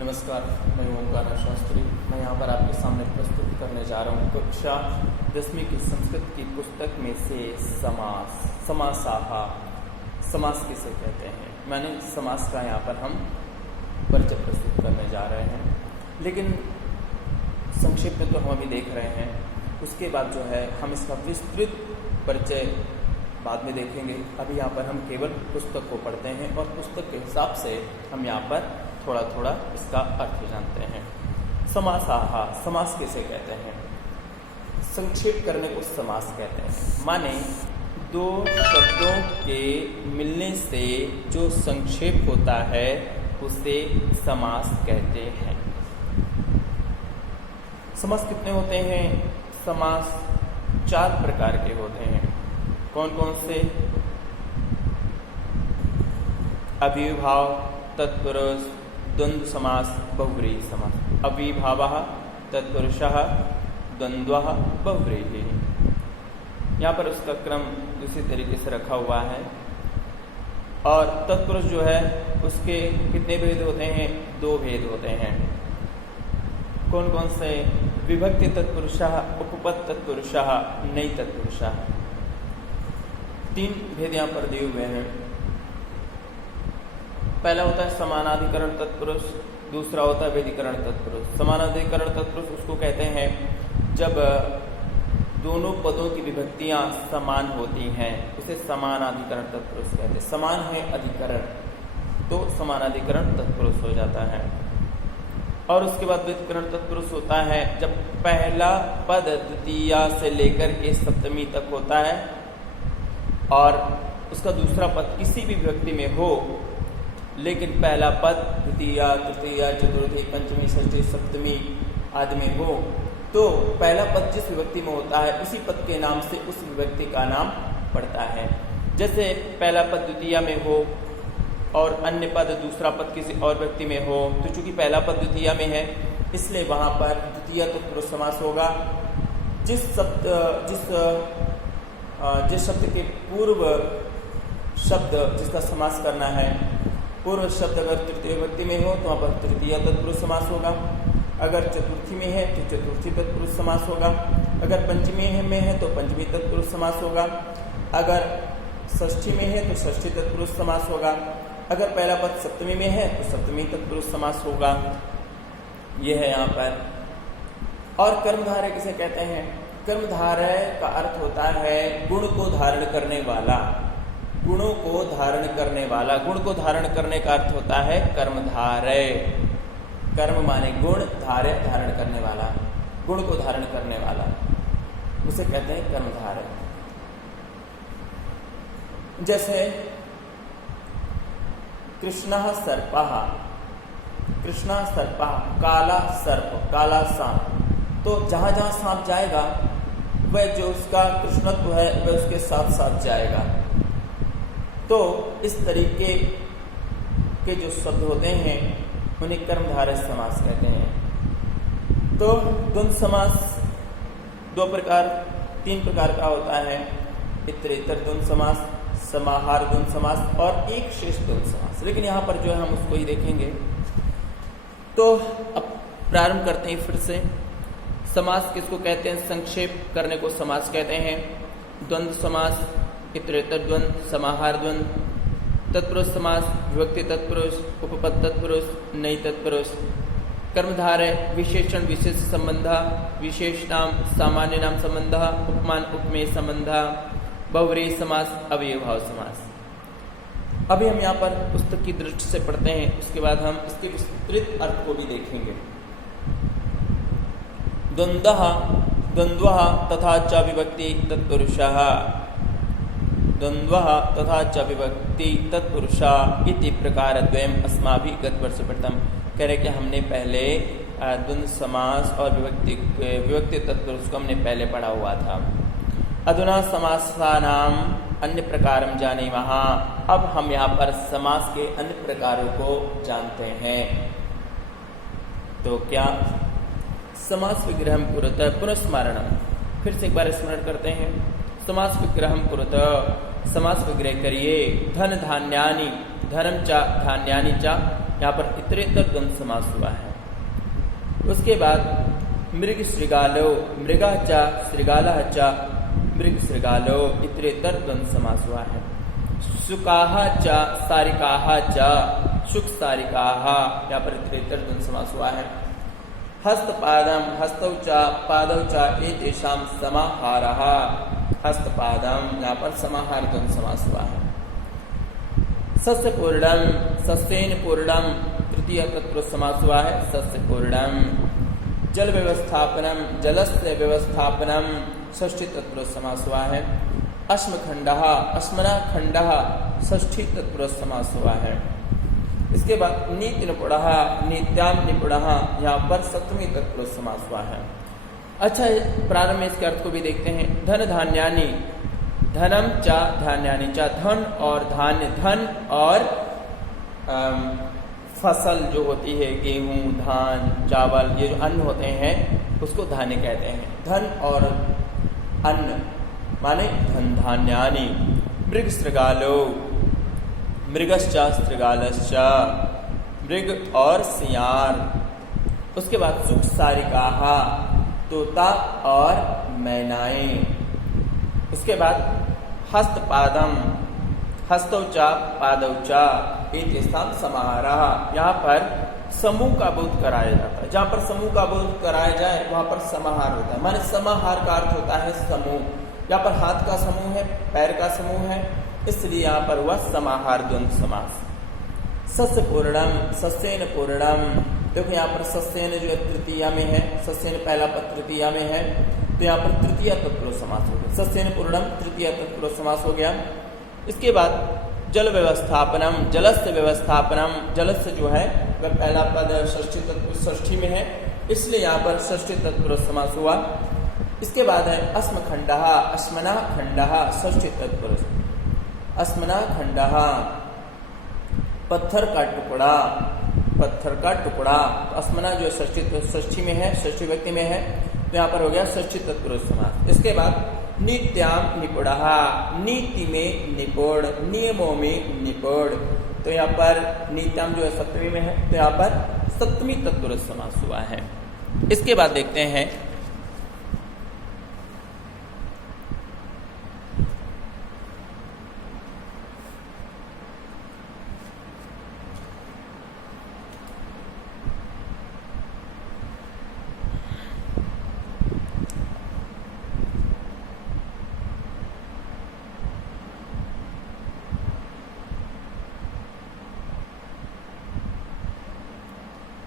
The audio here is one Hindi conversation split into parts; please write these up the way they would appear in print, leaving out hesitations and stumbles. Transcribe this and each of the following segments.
नमस्कार, मैं ओंकार शास्त्री। मैं यहाँ पर आपके सामने प्रस्तुत करने जा रहा हूँ कक्षा 10वीं की संस्कृत की पुस्तक में से समास। समासाहा, समास किसे कहते हैं, माने समास का यहाँ पर हम परिचय प्रस्तुत करने जा रहे हैं। लेकिन संक्षेप में तो हम अभी देख रहे हैं, उसके बाद जो है हम इसका विस्तृत परिचय बाद में देखेंगे। अभी यहाँ पर हम केवल पुस्तक को पढ़ते हैं और पुस्तक के हिसाब से हम यहाँ पर थोड़ा थोड़ा इसका अर्थ जानते हैं। समासाहा, समास किसे कहते हैं? संक्षेप करने को समास कहते हैं। माने दो शब्दों के मिलने से जो संक्षेप होता है उसे समास कहते हैं। समास कितने होते हैं? समास 4 प्रकार के होते हैं। कौन कौन से? अविभाव, तत्पुरुष, द्वंद्व समास, बहुव्रीहि समास। अविभावः, तत्पुरुषः, द्वंद्वः, बहुव्रीहि। यहाँ पर उसका क्रम दूसरी तरीके से रखा हुआ है। और तत्पुरुष जो है उसके कितने भेद होते हैं? 2 भेद होते हैं। कौन कौन से? विभक्ति तत्पुरुषः, उपपद तत्पुरुषः, नई तत्पुरुषः। 3 भेद यहाँ पर दिए हुए हैं। पहला होता है समानाधिकरण तत्पुरुष, दूसरा होता है व्यधिकरण तत्पुरुष। समानाधिकरण तत्पुरुष उसको कहते हैं जब दोनों पदों की विभक्तियां समान होती हैं, उसे समानाधिकरण तत्पुरुष कहते हैं। समान है अधिकरण तो समानाधिकरण तत्पुरुष हो जाता है। और उसके बाद व्यधिकरण तत्पुरुष होता है जब पहला पद द्वितीया से लेकर के सप्तमी तक होता है और उसका दूसरा पद किसी भी विभक्ति में हो, लेकिन पहला पद द्वितीया, तृतीया, चतुर्थी, पंचमी, षष्ठी, सप्तमी आदि में हो, तो पहला पद जिस विभक्ति में होता है उसी पद के नाम से उस विभक्ति का नाम पड़ता है। जैसे पहला पद द्वितीया में हो और अन्य पद दूसरा पद किसी और व्यक्ति में हो, तो चूंकि पहला पद द्वितीया में है इसलिए वहां पर द्वितीया तत्पुरुष समास होगा। जिस शब्द के पूर्व शब्द जिसका समास करना है, पूर्व शब्द अगर तृतीय विभक्ति में हो तो वहाँ पर तृतीया तत्पुरुष समास होगा। अगर चतुर्थी में है तो चतुर्थी तत्पुरुष समास होगा। अगर पंचमी में है तो पंचमी तत्पुरुष समास होगा। अगर षष्ठी में है तो षष्ठी तत्पुरुष समास होगा। अगर पहला पद सप्तमी में है तो सप्तमी तत्पुरुष समास होगा। यह है यहाँ पर। और कर्मधारय किसे कहते हैं? कर्मधारय का अर्थ होता है गुण को धारण करने वाला। गुणों को धारण करने वाला। गुण को धारण करने का अर्थ होता है कर्मधारय। कर्म माने गुण, धारय धारण करने वाला, गुण को धारण करने वाला, उसे कहते हैं कर्मधारय। जैसे कृष्णः सर्पः, कृष्णः सर्पः, काला सर्प, काला सांप। तो जहां जहां सांप जाएगा वह जो उसका कृष्णत्व है वह उसके साथ साथ जाएगा। तो इस तरीके के जो शब्द होते हैं उन्हें कर्मधारय समास कहते हैं। तो द्वंद्व समास 3 प्रकार का होता है। इतरेतर द्वंद्व समास, समाहार द्वंद्व समास और एक शेष द्वंद्व समास। लेकिन यहाँ पर जो है हम उसको ही देखेंगे। तो अब प्रारंभ करते हैं फिर से। समास किसको कहते हैं? संक्षेप करने को समास कहते हैं। द्वंद्व समास, इतरेतर द्वंद्व, समाहार द्वंद्व, तत्पुरुष समास, विभक्ति तत्पुरुष, उपपद तत्पुरुष, नई तत्पुरुष। कर्मधारय विशेषण विशेष संबंध, विशेष नाम सामान्य नाम संबंध, उपमान उपमेय संबंध, बहुव्रीहि समास, अव्ययभाव समास। अभी हम यहाँ पर पुस्तक की दृष्टि से पढ़ते हैं, उसके बाद हम इसके विस्तृत अर्थ को भी देखेंगे। द्वंद्वः तथा च विभक्ति तत्पुरुषः, द्वंद्वः तथा च विभक्ति तत्पुरुषः इति प्रकारद्वयम् अस्माभिः गतवर्षे पठितम्। कह रहे कि हमने पहले द्वंद्व समास और विभक्ति तत्पुरुष को हमने पहले पढ़ा हुआ था। अधुना समासानाम अन्य प्रकारम जानीमः। अब हम यहाँ पर समास के अन्य प्रकारों को जानते हैं। तो क्या? समास विग्रहम कुरुतः पुनस्मरणम। फिर से एक बार स्मरण करते हैं। समास विग्रहम कुरुतः, समास विग्रह करिए। धन धान्यानि, धनम च धान्यानि च, यहाँ पर इतरेतर द्वंद्व समास हुआ है। उसके बाद मृग श्रृगालो, मृगा च श्रृगालः च, मृग श्रृगालो इतरेतर द्वंद्व समास हुआ है। शुकाः च सारिकाः च, शुक सारिकाः, यहाँ पर इतरेतर द्वंद्व समास हुआ है। हस्तपादम, हस्तौ च पादौ च एतेषां समाहारः, हस्तपादम, यहाँ पर समाहार द्वंद्व समास हुआ है। सस्य पूर्णम, सस्येन पूर्णम तृतीय तत्पुरुष समास हुआ है, सस्य पूर्णम। जल व्यवस्थापनम, जलस्य व्यवस्थापनम षष्ठी तत्पुरुष समास हुआ है। अश्मखंडः, अश्मना खंडः षष्ठी तत्पुरुष समास हुआ है। इसके बाद नीति निपुणः, नीत्याम निपुणः, यहाँ पर सप्तमी तत्पुरुष समास हुआ है। अच्छा, प्रारंभ में इसके अर्थ को भी देखते हैं। धन धान्यानि, धनम च धान्यानि च, धन और धान्य, धन और फसल जो होती है, गेहूं, धान, चावल, ये जो अन्न होते हैं उसको धान्य कहते हैं। धन और अन्न माने धन धान्यानि। मृग श्रृगालो, मृगश्च श्रृगालश्च, मृग और सियार। उसके बाद सुख सारिकाः, तोता और मैनाएं। उसके बाद हस्तपादम, हस्तौ च पादौ च एतेषां समाहारः, यहाँ पर समूह का बोध कराया जाता है। जहाँ पर समूह का बोध कराया जाए वहाँ पर समाहार होता है, माने समाहार का अर्थ होता है समूह। यहाँ पर हाथ का समूह है, पैर का समूह है, इसलिए यहाँ पर हुआ समाहार द्वंद्व समास। सस्य पूर्णम, सस्येन पूर्णम, देखो यहाँ पर सस्येन जो तृतीया में है, सस्येन पहला पद तृतीया में है, तो यहाँ पर तृतीय तत्पुरुष समास हो गया। सस्येन पूर्णम तृतीय तत्पुरुष समास हो गया। इसके बाद जल व्यवस्थापनम, जलस्य व्यवस्थापनम, जलस्य जो है वह पहला पद षष्ठी तत्पुरुष षष्ठी में है, इसलिए यहाँ पर षष्ठी तत्पुरुष समास हुआ। इसके बाद है अस्मखंडः, अस्मना खंडः षष्ठी तत्पुरुष। अस्मना खंडः, पत्थर का टुकड़ा, पत्थर का टुकड़ा। अस्मना जो षष्ठी में है, षष्ठी व्यक्ति में है, तो यहाँ पर हो गया षष्ठी तत्पुरुष समास। इसके बाद नित्याम निपुणः, नीति में निपुण, नियमों में निपुण, तो यहाँ पर नित्याम जो है सप्तमी में है, तो यहाँ पर सप्तमी तत्पुरुष समास हुआ है। इसके बाद देखते हैं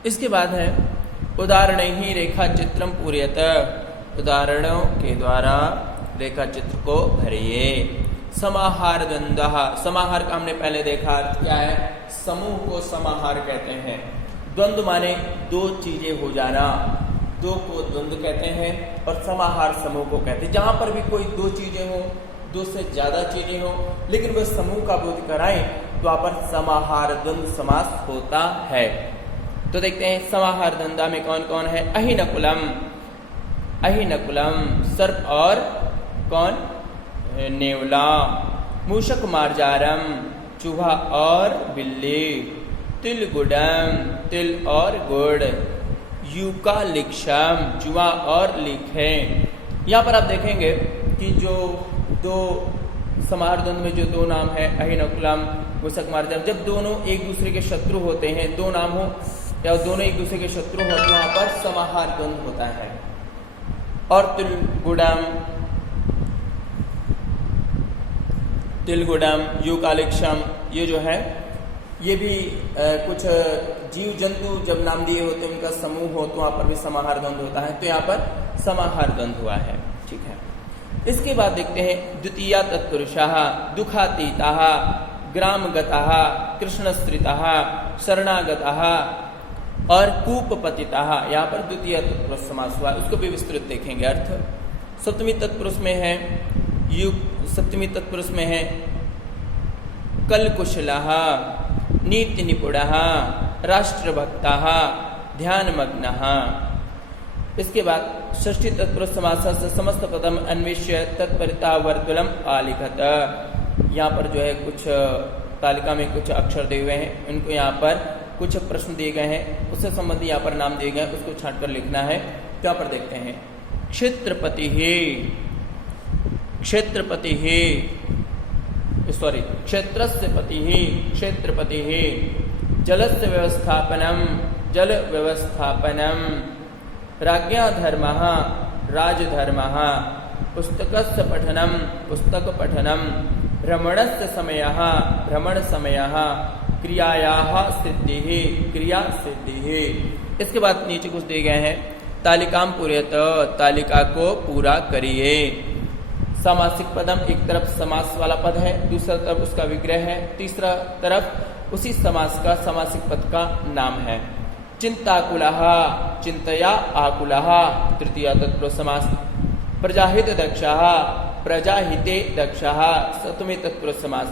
इसके बाद है उदाहरण ही रेखा चित्रम पूर्यत, उदाहरणों के द्वारा रेखा चित्र को भरिए। समाहार द्वंद्वः, समाहार का हमने पहले देखा क्या है, समूह को समाहार कहते हैं। द्वंद्व माने दो चीजें हो जाना, दो को द्वंद्व कहते हैं, और समाहार समूह को कहते हैं। जहां पर भी कोई दो चीजें हो, दो से ज्यादा चीजें हो, लेकिन वह समूह का बोध कराएं तो वहां पर समाहार द्वंद्व समास होता है। तो देखते हैं समाहार द्वंद्व में कौन कौन है। अहिनकुलम, अहिनकुलम सर्प और कौन, नेवला। मूषक मार्जारम, चूहा और बिल्ली। तिल गुडम, तिल और गुड़। यूकालिक्षम, जुआ और लिखे। यहाँ पर आप देखेंगे कि जो दो समाहार द्वंद्व में जो दो नाम है अहिनकुलम, मूषक मार्जारम, जब दोनों एक दूसरे के शत्रु होते हैं, दो नाम हो या दोनों एक दूसरे के शत्रु हो, तो वहां पर समाहार द्वंद्व होता है। और तिलगुडम, तिलगुडम, यूकालिक्षम, ये जो है ये भी कुछ जीव जंतु जब नाम दिए होते हैं उनका समूह हो तो वहां पर भी समाहार द्वंद्व होता है, तो यहाँ पर समाहार द्वंद्व हुआ है। ठीक है, इसके बाद देखते हैं द्वितीया तत्पुरुषः दुखातीतः ग्रामगतः कृष्णस्त्रितः शरणागतः और कूपपतितः। यहाँ पर द्वितीय तत्पुरुष समास हुआ, उसको भी विस्तृत देखेंगे अर्थ। सप्तमी तत्पुरुष में है सप्तमी तत्पुरुष में है कलकुशलः, नीति निपुणः, राष्ट्रभक्तः, ध्यानमग्नः। इसके बाद षष्ठी तत्पुरुष समास से समस्त पदम अन्वेष्य तत्परिता वर्तुलम आलिखत। यहाँ पर जो है कुछ तालिका में कुछ अक्षर दिए हुए हैं, उनको यहाँ पर कुछ प्रश्न दिए गए हैं, उससे संबंधी यहाँ पर नाम दिए गए हैं, उसको छांट कर लिखना है। तो यहाँ पर देखते हैं, क्षेत्रपति क्षेत्रस्य क्षेत्रपति जलस्य जल व्यवस्थापनम राज्ञा धर्मः राजधर्मः पुस्तकस्य पुस्तक पठनम भ्रमणस्य भ्रमण समयः क्रियायाः क्रिया सिद्धिः। इसके बाद नीचे कुछ दिए गए हैं, तालिकाम पूरयत, तालिका को पूरा करिए। समासिक पदम, एक तरफ समास वाला पद है, दूसरा तरफ उसका विग्रह है, तीसरा तरफ उसी समास का समासिक पद का नाम है। चिंताकुलः, चिंतया आकुलः, तृतीया तत्पुरुष समास। प्रजाहित दक्षः, प्रजाहिते दक्षः, सप्तमी तत्पुरुष समास।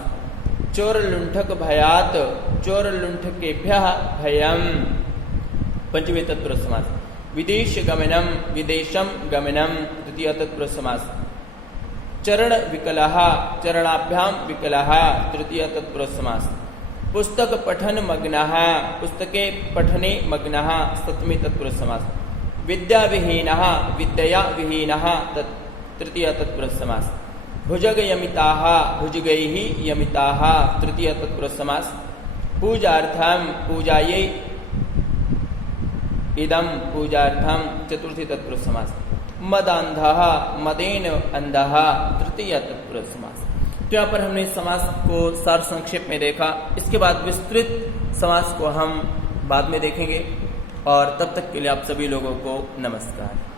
चोरलुंठक भयात, चोरलुंठकेभ्यः भयम्, पंचमी तत्पुरुष समास। विदेश गमनम, विदेशम गमनम, तृतीय तत्पुरुष समास। चरण विकलः, चरणाभ्याम विकलः, तृतीय तत्पुरुष समास। पुस्तक पठन मग्नः, पुस्तके पठने मग्नः, सप्तमी तत्पुरुष समास। विद्या विहीनः, विद्या विहीनः, तृतीय तत्पुरुष समास। भुजग यमिताः, भुजगैः यमिताः, तृतीय तत्पुरुष समास। पूजार्थम, पूजायै इदम, पूजार्थम, चतुर्थी तत्पुरुष समास। मदांधः, मदेन अंधः, तृतीय तत्पुरुष समास। तो यहाँ पर हमने समास को सार संक्षेप में देखा। इसके बाद विस्तृत समास को हम बाद में देखेंगे, और तब तक के लिए आप सभी लोगों को नमस्कार।